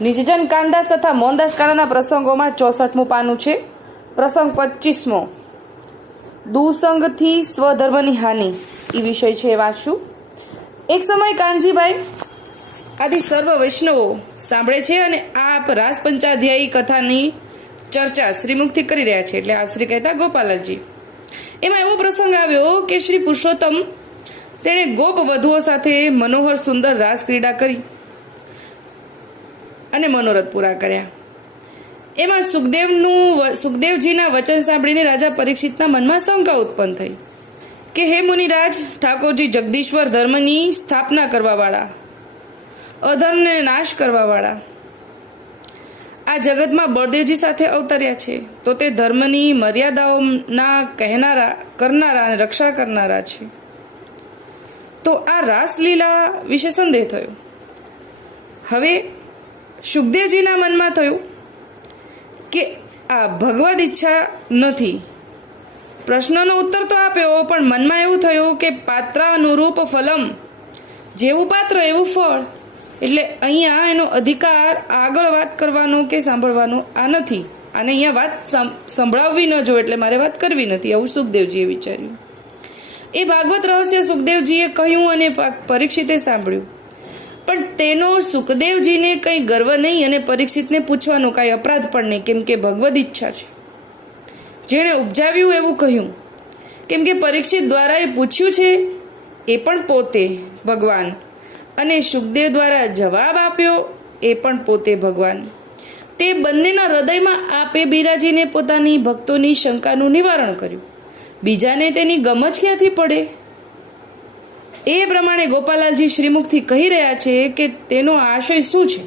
નિજજન કાનદાસ તથા મોહનદાસ કાળાના પ્રસંગોમાં 64મું પાનું છે. પ્રસંગ 25મો, દુસંગથી સ્વધર્મની હાનિ, એ વિષય છે, એ વાંચશું. એક સમય કાનજીભાઈ આદિ સર્વ વૈષ્ણવો સાંભળે છે અને આપ રાસ પંચાધ્યાયી કથાની ચર્ચા શ્રીમુખથી કરી રહ્યા છે, એટલે આપ શ્રી કહેતા ગોપાલજી. એમાં એવો પ્રસંગ આવ્યો કે શ્રી પુરુષોત્તમ તેણે ગોપ વધુઓ સાથે મનોહર સુંદર રાસ ક્રીડા કરી અને મનોરથ પૂરા કર્યા. એમાં સુખદેવજીના વચન સાંભળીને રાજા પરીક્ષિતના મનમાં શંકા ઉત્પન્ન થઈ કે હે મુનિરાજ, ઠાકોરજી જગદીશ્વર ધર્મની સ્થાપના કરવાવાળા, અધર્મને નાશ કરવાવાળા આ જગતમાં બળદેવજી સાથે અવતર્યા છે, તો તે ધર્મની મર્યાદાઓના કરનારા અને રક્ષા કરનારા છે. તો આ રાસલીલા વિશે સંદેહ થયો. હવે સુખદેવજીના મનમાં થયું કે આ ભગવદ ઈચ્છા નથી. પ્રશ્નનો ઉત્તર તો આપ્યો, પણ મનમાં એવું થયું કે પાત્રાનુરૂપ ફલમ, જેવું પાત્ર એવું ફળ. એટલે અહીંયા એનો અધિકાર આગળ વાત કરવાનો કે સાંભળવાનો આ નથી. આને અહીંયા વાત સંભળાવવી ન જોઈએ, એટલે મારે વાત કરવી નથી, આવું સુખદેવજીએ વિચાર્યું. એ ભાગવત રહસ્ય સુખદેવજીએ કહ્યું અને પરીક્ષિતે સાંભળ્યું. પણ તેનો સુખદેવજીને કંઈ ગર્વ નહીં અને પરીક્ષિતને પૂછવાનો કાંઈ અપરાધ પણ નહીં, કેમ કે ભગવદ ઈચ્છા છે. જેણે ઉપજાવ્યું એવું કહ્યું, કેમ કે પરીક્ષિત દ્વારા એ પૂછ્યું છે એ પણ પોતે ભગવાન, અને સુખદેવ દ્વારા જવાબ આપ્યો એ પણ પોતે ભગવાન. તે બંનેના હૃદયમાં આપે બિરાજીને પોતાની ભક્તોની શંકાનું નિવારણ કર્યું. બીજાને તેની ગમજ ક્યાંથી પડે? એ પ્રમાણે ગોપાલાલજી શ્રીમુખથી કહી રહ્યા છે કે તેનો આશય શું છે,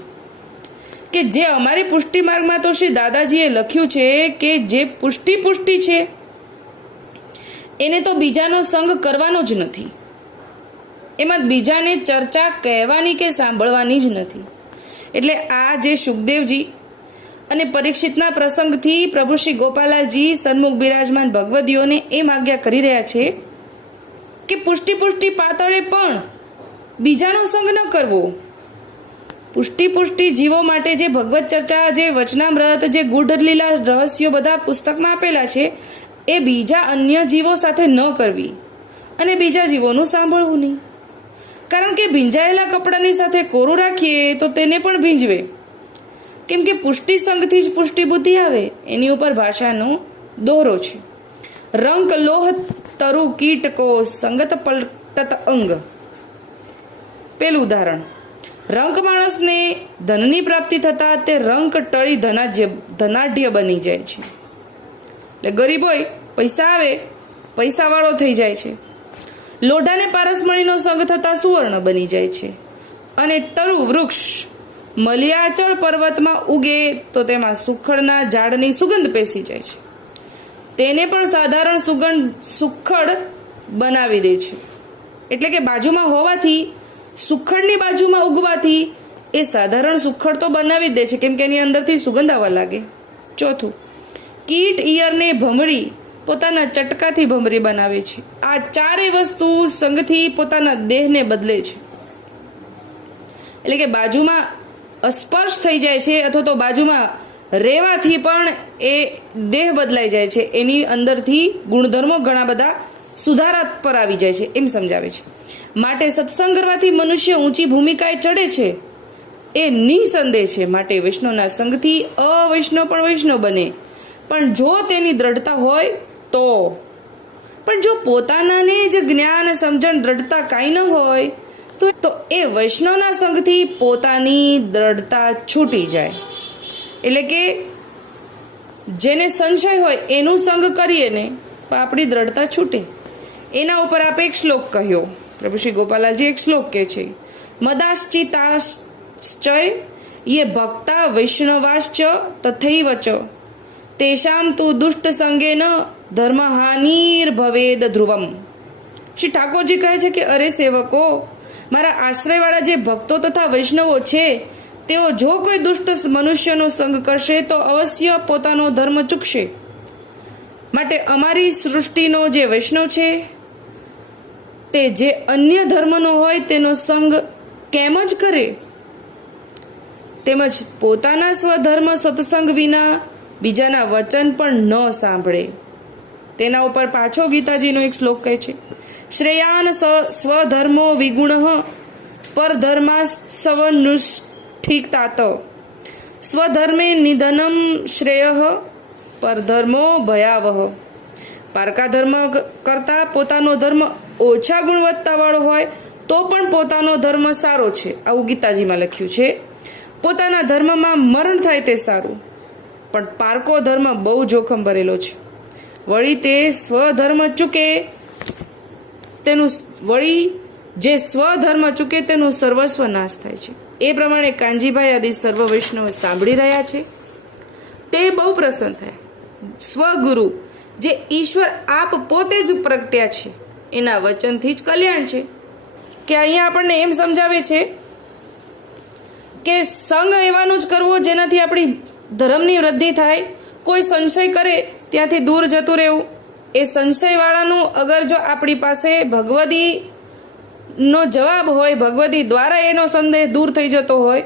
કે જે અમારી પુષ્ટિ માર્ગમાં તો શ્રી દાદાજીએ લખ્યું છે કે જે પુષ્ટિ છે એને તો બીજાનો સંગ કરવાનો જ નથી. એમાં બીજાને ચર્ચા કહેવાની કે સાંભળવાની જ નથી. એટલે આ જે સુખદેવજી અને પરીક્ષિતના પ્રસંગથી પ્રભુ શ્રી ગોપાલાલજી સન્મુખ બિરાજમાન ભગવદીઓને એમ આજ્ઞા કરી રહ્યા છે કે પુષ્ટિ પાતળે પણ બીજાનો સંગ ન કરવો. પુષ્ટિ જીવો માટે જે ભગવત ચર્ચા, જે વચનામૃત, જે ગુઢ લીલા રહસ્યો બધા પુસ્તકમાં આપેલા છે, એ બીજા અન્ય જીવો સાથે ન કરવી અને બીજા જીવોનું સાંભળવું નહીં. કારણ કે ભીંજાયેલા કપડાની સાથે કોરું રાખીએ તો તેને પણ ભીંજવે. કેમ કે પુષ્ટિ સંગથી જ પુષ્ટિ બુદ્ધિ આવે, એની ઉપર ભાષાનો દોહરો છે. રંક લોહ તરુ કીટકો સંગત પલટત અંગ. પેલું ઉદાહરણ, રંક માણસને ધનની પ્રાપ્તિ થતા તે રંક ટળી ધનાઢ્ય બની જાય છે. એટલે ગરીબ હોય, પૈસા આવે, પૈસાવાળો થઈ જાય છે. લોઢાને પારસમણીનો સંગ થતા સુવર્ણ બની જાય છે. અને તરુ વૃક્ષ મલિયાચળ પર્વતમાં ઉગે તો તેમાં સુખડના ઝાડની સુગંધ પેસી જાય છે. તેને પણ સાધારણ સુખડ બનાવી દે છે. એટલે કે બાજુમાં હોવાથી, સુખડની બાજુમાં ઉગવાથી એ સાધારણ સુખડ તો બનાવી દે છે, કેમ કે એની અંદરથી સુગંધ આવવા લાગે. ચોથું, કીટ ઈયરને ભમરી પોતાના ચટકાથી ભમરી બનાવે છે. આ ચારેય વસ્તુ સંગથી પોતાના દેહને બદલે છે. એટલે કે બાજુમાં સ્પર્શ થઈ જાય છે, અથવા તો બાજુમાં રહેવાથી પણ એ દેહ બદલાઈ જાય છે. એની અંદરથી ગુણધર્મો ઘણા બધા સુધારા પર આવી જાય છે, એમ સમજાવે છે. માટે સત્સંગ કરવાથી મનુષ્ય ઊંચી ભૂમિકાએ ચડે છે એ નિસંદેહ છે. માટે વૈષ્ણવના સંગથી અવૈષ્ણવ પણ વૈષ્ણવ બને, પણ જો તેની દ્રઢતા હોય તો. પણ જો પોતાનાને જ જ્ઞાન, સમજણ, દ્રઢતા કાંઈ ન હોય તો એ વૈષ્ણવના સંગથી પોતાની દ્રઢતા છૂટી જાય. એટલે કે જેને સંશય હોય એનું સંગ કરીએ ને તો આપણી દ્રઢતા છૂટે. એના ઉપર આપે એક શ્લોક કહ્યો. પ્રભુ શ્રી ગોપાલાલજી એક શ્લોક કહે છે, મદાશ્ચિતાશ્ચય યે ભક્તા વૈષ્ણવાશ્ચ તથૈવ ચ તેષામ તુ દુષ્ટ સંગેન ધર્મહાનિર ભવેદ ધ્રુવમ. શ્રી ઠાકોરજી કહે છે કે અરે સેવકો, મારા આશ્રયવાળા જે ભક્તો તથા વૈષ્ણવો છે, તેઓ જો કોઈ દુષ્ટ મનુષ્યનો સંગ કરશે તો અવશ્ય પોતાનો ધર્મ ચૂકશે. માટે અમારી સૃષ્ટિનો જે વૈષ્ણવ છે તે જે અન્ય ધર્મનો હોય તેનો સંગ કેમ જ કરે? તેમજ પોતાના સ્વધર્મ સત્સંગ વિના બીજાના વચન પણ ન સાંભળે. તેના ઉપર પાછો ગીતાજીનો એક શ્લોક કહે છે, શ્રેયાન સ્વધર્મો વિગુણ પરધર્માસ્સવનુષ્ઠિતાત સ્વધર્મે નિધનમ શ્રેય પરધર્મો ભયાવહ. પારકા ધર્મ કરતા પોતાનો ધર્મ ઓછા ગુણવત્તાવાળો હોય તો પણ પોતાનો ધર્મ સારો છે, આવું ગીતાજીમાં લખ્યું છે. પોતાના ધર્મમાં મરણ થાય તે સારું, પણ પારકો ધર્મ બહુ જોખમ ભરેલો છે. વળી તે સ્વધર્મ ચૂકે તેનું તેનું સર્વસ્વ નાશ થાય છે. એ પ્રમાણે કાનજીભાઈ આદિ સર્વ વૈષ્ણવ સાંભળી રહ્યા છે તે બહુ પ્રસન્ન થયા. સ્વગુરુ જે ઈશ્વર આપ પોતે જ પ્રગટ્યા છે એના વચનથી જ કલ્યાણ છે. કે અહીંયા આપણને એમ સમજાવે છે કે સંગ એવાનું જ કરવો જેનાથી આપણી ધર્મની વૃદ્ધિ થાય. કોઈ સંશય કરે ત્યાંથી દૂર જતું રહેવું. એ સંશયવાળાનું અગર જો આપણી પાસે ભગવદીનો જવાબ હોય, ભગવદી દ્વારા એનો સંદેહ દૂર થઈ જતો હોય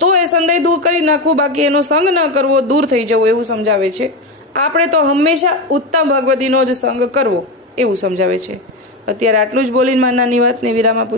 તો એ સંદેહ દૂર કરી નાખવું, બાકી એનો સંગ ન કરવો, દૂર થઈ જવું, એવું સમજાવે છે. આપણે તો હંમેશા ઉત્તમ ભગવદીનો જ સંગ કરવો એવું સમજાવે છે. અત્યારે આટલું જ બોલીને મારી નાની વાતને વિરામ આપું.